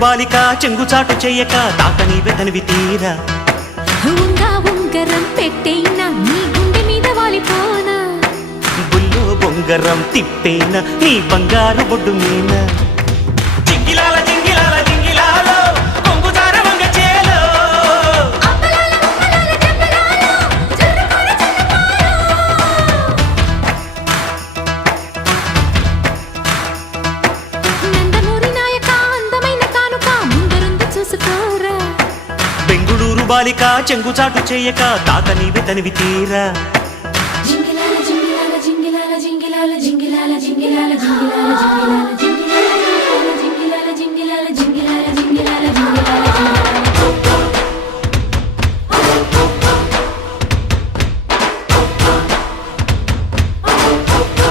బాలిక చెంగుచాటు చెయ్యక తాకని వెతనివి తీరా ఉంగా ఉంగరం పెట్టేనా నీ గుండె మీద వాలిపోనా బుల్లో బొంగరం తిప్పేనా నీ బంగారు బొడ్డు మీన జింగిలాల జింగిలాల జింగిలాలో కొంగుచార వంగ చేలో నందమూరి నాయక అందమైన కానుక ముందరుంది చూసుకోరా బెంగుళూరు బాలిక చెంగుచాటు చెయ్యక తాకని వెతనివి తీరా జింగిలాల జింగిలాల జింగిలాల జింగిలాల జింగిలాల జింగిలాల జింగిలాల జింగిలాల